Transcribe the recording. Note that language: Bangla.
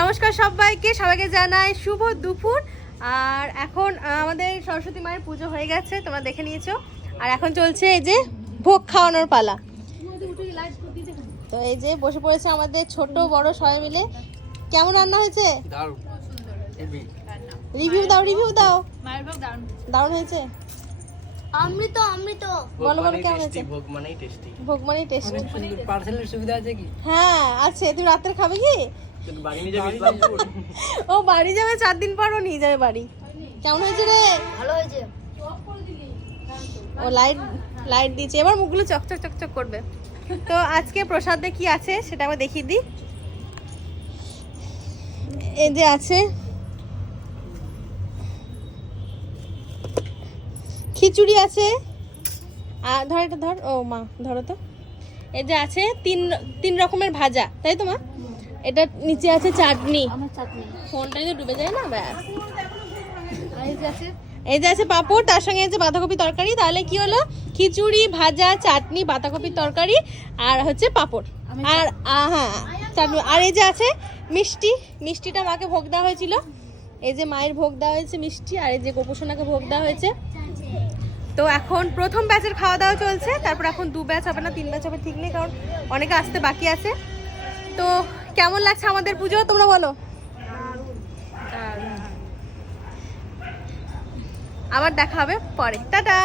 নমস্কার সবাইকে জানাই শুভ দুপুর। আর এখন আমাদের সরস্বতী মায়ের পুজো হয়ে গেছে, তোমরা দেখে নিয়েছো। আর এখন চলছে এই যে ভোগ খাওয়ানোর পালা। তো এই যে বসে পড়েছে আমাদের ছোট বড় সবাই মিলে। কেমন রান্না হয়েছে? রিভিউ দাও। দারুণ হয়েছে। অমৃত অমৃত বলো কেমন হয়েছে? ভোগ মানেই টেস্টি। পার্সেলের সুবিধা আছে কি? হ্যাঁ আছে। তুই রাত্রে খাবে কি? ও বাড়ি যাবে 4 দিন পর, ও নিয়ে যাবে বাড়ি। কেমন হয়েছে রে? ভালো হয়েছে। ও লাইট দিয়েছে, এবার মুখগুলো চকচক চকচক করবে। তো আজকে প্রসাদে কি আছে সেটা আমরা দেখিয়ে দিই। এই যে আছে খিচুড়ি আছে, আর ধর এটা ধর, ও মা ধরো তো। এই যে আছে তিন রকমের ভাজা, তাই তো মা? এটা নিচে আছে চাটনি। আমার চাটনি ফোনটা যদি ডুবে যায় না ব্যাস। আর এই যে আছে এই যে আছে পাঁপড়, তার সঙ্গে আছে বাঁধাকপি তরকারি। তাহলে কি হলো? খিচুড়ি, ভাজা, চাটনি, বাঁধাকপির তরকারি আর হচ্ছে পাঁপড় আর হ্যাঁ চাটনি। আর এই যে আছে মিষ্টিটা মাকে ভোগ দেওয়া হয়েছিল। এই যে মায়ের ভোগ দেওয়া হয়েছে মিষ্টি, আর এই যে গোপসোনাকে ভোগ দেওয়া হয়েছে। তো এখন প্রথম ব্যাচের খাওয়া দাওয়া চলছে, তারপর এখন 2 ব্যাচ হবে না 3 ব্যাচ হবে ঠিক নেই, কারণ অনেকে আসতে বাকি আছে। তো কেমন লাগছে আমাদের পুজো তোমরা বলো। আবার দেখা হবে পরে, টাটা।